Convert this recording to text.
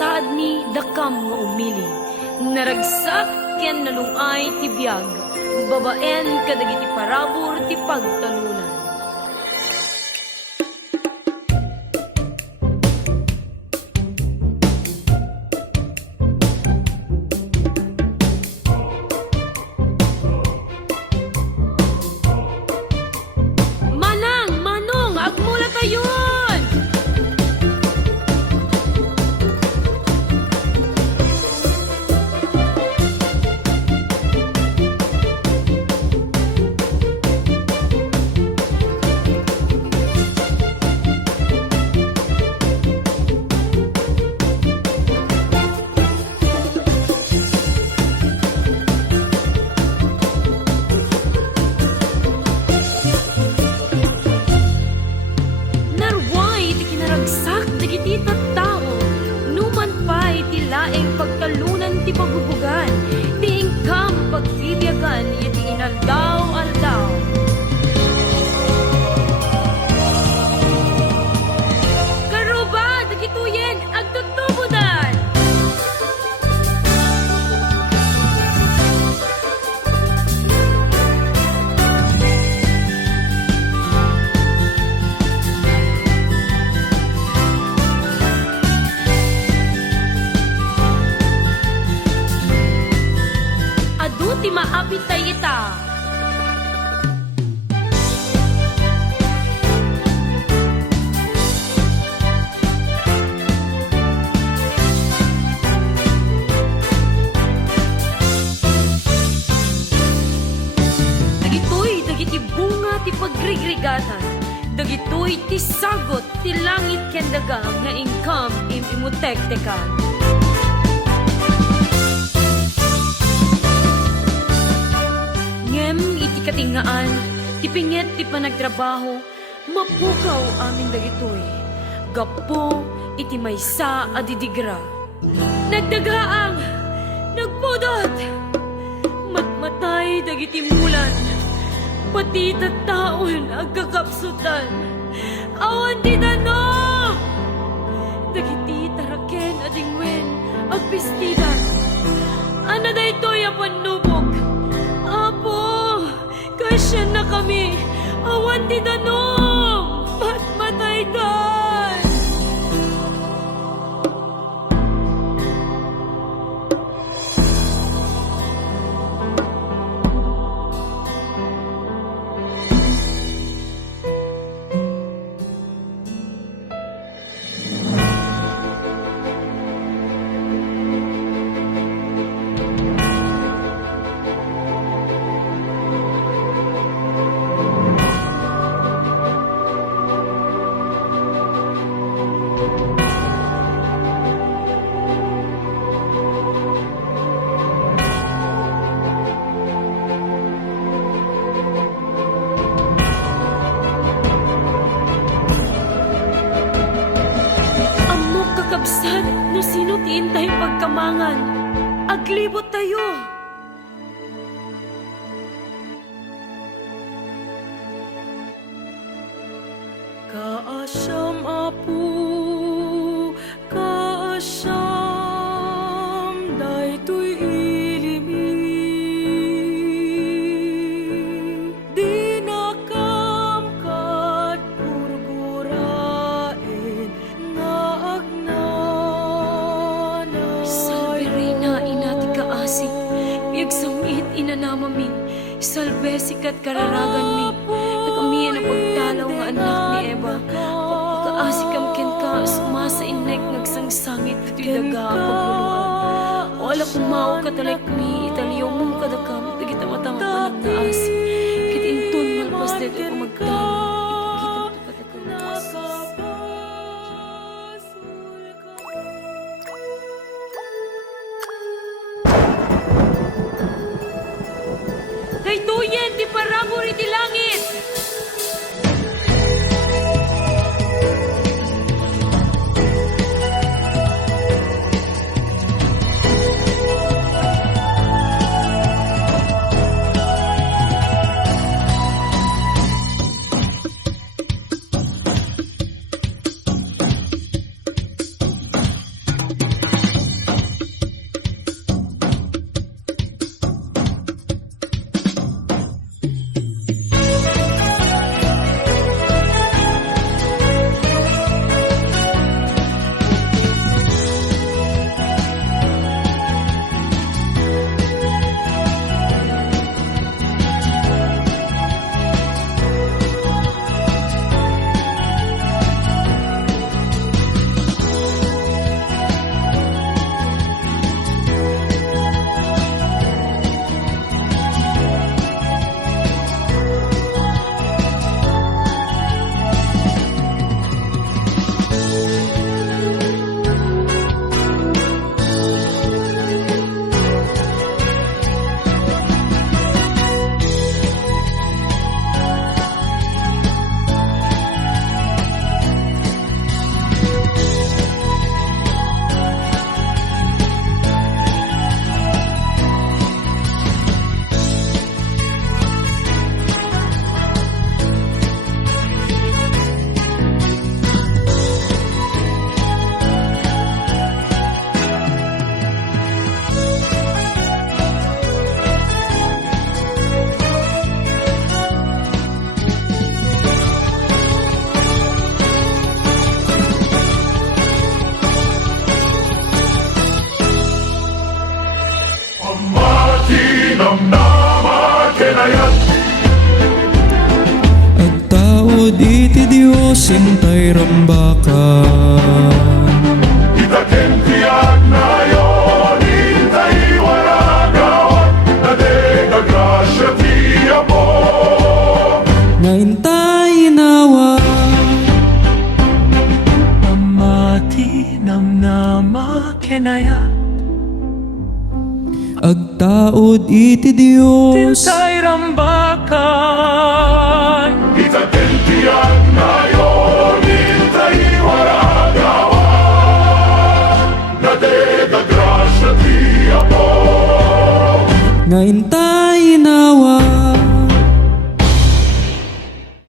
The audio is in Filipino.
saad ni dakam nga umili. Naragsak ken nalungay ti biyag, babaen kadagiti parabor ti pagtalunan. Manang, manong, agmula tayon! Narway ti kinaragsak dagiti tattao, numan pa'y ti laeng pagtalunan ti pagbubugan, ti ingkam pagbibiyagan iti inaldaw-aldaw. Karuba dagituyen agtutubudan. Adu ti maapit tayo ita. Dagitoy dagiti bunga ti pagrigrigatan. Dagitoy ti sagot ti langit ken daga nga ingkam imutektekan. Ngem iti katingaan, ti pinget ti panagtrabaho, mapukaw amin dagitoy. Gapo iti maysa adidigra. Nagdagaang, nagpudot, matmatay dagiti mulan, pati tattaon agkakapsutan. Awan di danom! Dagiti taraken adingwen, agpistidan. Ana daytoy a panubok. Apo, kasya na kami. Awan di danom. Matmatay tan. Kakabsat, no sino tiintay pagkamangan. Aglibot tayo. Kaasyam apu, kaasyam, daytoy ilimi. Di nakam kat gurgurain, nga agnanay. Salve na inati kaasik, piyagsamit inanamami, salve sikat kararagan mi. Nagamiyan ang pagtalaw nga anak ni Eva. Pagkaasikam ken ka, sumasa inek nagsangsangit ito'y daga ang pagluluan. O ala kumao katalek mi, italiyaw mong kadakam, dagita matang panang naasik. Kitintun malpas dito ko magdami, ipakita ito kadakam. Daytoyen ti parabor iti langit. Diyos intay rambakan. Itaken tiyak na yon, intay waragawat, na de grasya ti Apo. Na intay inawa Amati namnama kenaya agtaod iti Diyos. Tintay rambakan Itaken tiyak na yon, intay waragawat, na de grasya ti Apo. Nga intay inawa